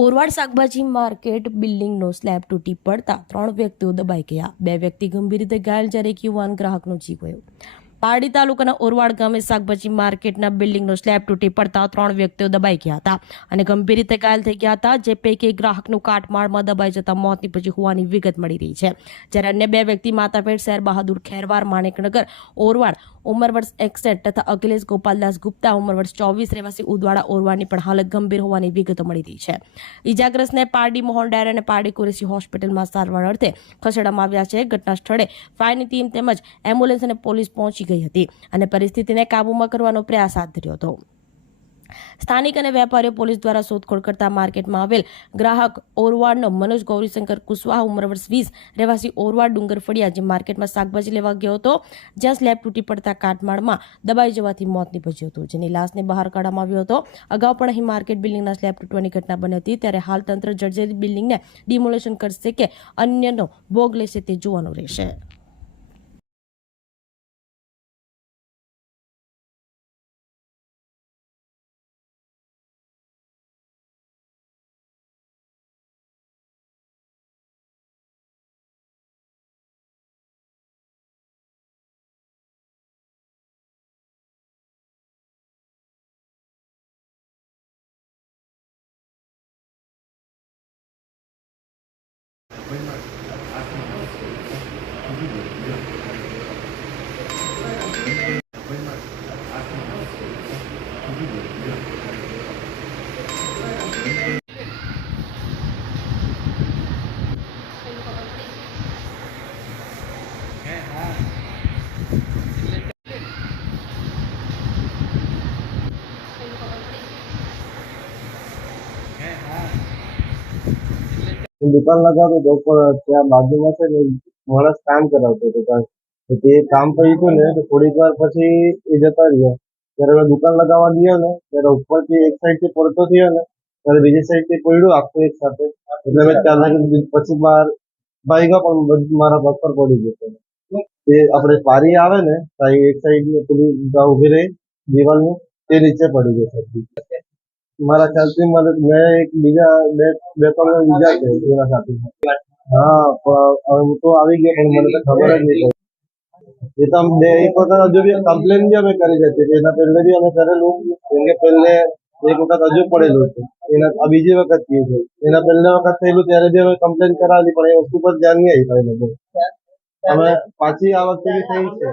ઓરવાડ શાકભાજી market બિલ્ડિંગનો slab તૂટી પડતા 3 વ્યક્તિઓ દબાઈ ગયા. 2 વ્યક્તિ ગંભીર રીતે ઘાયલ જ્યારે એક યુવાન ગ્રાહકનો જીવ ગયો. પારડી તાલુકાના ઓરવાડ ગામે શાકભાજી માર્કેટના બિલ્ડિંગનો સ્લેબ તૂટી પડતા 3 વ્યક્તિઓ દબાઈ ગયા હતા અને ગંભીર રીતે ઘાયલ થઈ ગયા હતા, જે પૈકી એક ગ્રાહકનું કાટમાળમાં દબાઈ જતા મોત નીપજ્યું હોવાની વિગત મળી રહી છે. જ્યારે અન્ય 2 વ્યક્તિ માતાપેટ શહેર બહાદુર ખેરવાર માણેકનગર ઓરવાડ ઉંમર વર્ષ 61 તથા અખિલેશ ગોપાલદાસ ગુપ્તા ઉંમર વર્ષ 24 રહેવાસી ઉદવાડા ઓરવાડની પણ હાલત ગંભીર હોવાની વિગતો મળી રહી છે. ઇજાગ્રસ્તને પારડી મોહન ડાયર અને પારડી કુરેશી હોસ્પિટલમાં સારવાર અર્થે ખસેડવામાં આવ્યા છે. ઘટના સ્થળે ફાયરની ટીમ તેમજ એમ્બ્યુલન્સ અને પોલીસ પહોંચી ગઈ હતી અને પરિસ્થિતિને કાબૂમાં કરવાનો પ્રયાસ હાથ ધર્યો હતો. સ્થાનિક અને વેપારીઓ પોલીસ દ્વારા શોધખોળ કરતા માર્કેટમાં આવેલ ગ્રાહક ઓરવાડનો મનોજ ગૌરીશંકર કુશવાહા ઉંમર વર્ષ 20 રહેવાસી ઓરવાડ ડુંગર ફળિયા જે માર્કેટમાં શાકભાજી લેવા ગયો હતો, જ્યાં સ્લેબ તૂટી પડતા કાટમાળમાં દબાઈ જવાથી મોત નીપજ્યું હતું, જેની લાશને બહાર કાઢવામાં આવ્યો હતો. અગાઉ પણ અહીં માર્કેટ બિલ્ડિંગના સ્લેબ તૂટવાની ઘટના બની હતી, ત્યારે હાલ તંત્ર જર્જરિત બિલ્ડિંગને ડિમોલેશન કરશે કે અન્યનો ભોગ લેશે તે જોવાનું રહેશે. દુકાન લગાવતો હતો પણ ત્યાં બાજુમાં છે ને માણસ કામ કરાવતો હતો ત્યાં. તો તે કામ કર્યું ને તો થોડીક વાર પછી એ જતા રહ્યા. ત્યારે મેં દુકાન લગાવવા ગયો ને ત્યારે ઉપરથી એક સાઈડ થી પડતો થયો ને ત્યારે બીજી સાઈડ થી પડ્યું આખું એક સાથે. એટલે મેં ત્યાં લાગી પછી બહાર ભાગ્યો પણ બધું મારા પગ પર પડી ગયું. તે આપણે પારી આવે ને ત્યાં એક સાઈડ પેલી ઉભી રહી દિવાલની તે નીચે પડી ગઈ. મારા ખ્યાલથી મેં એક બીજા બે ત્રણ બીજા છે એના સાથે. હા પણ હું તો આવી ગયો પણ મને તો ખબર જ નહીં પડી. એ તો એક વખત હજુ બી કમ્પ્લેન બી અમે કરી હતી, એના પહેલે બી અમે કરેલું. કેમ કે પહેલે એક વખત હજુ પડેલું હતું, એના બીજી વખત થયું છે. એના પહેલા વખત થયેલું ત્યારે બી અમે કમ્પ્લેન કરાવી પણ એ વસ્તુ પર ધ્યાન નહીં આવી. અમે પાછી આ વખતે બી થઈ છે.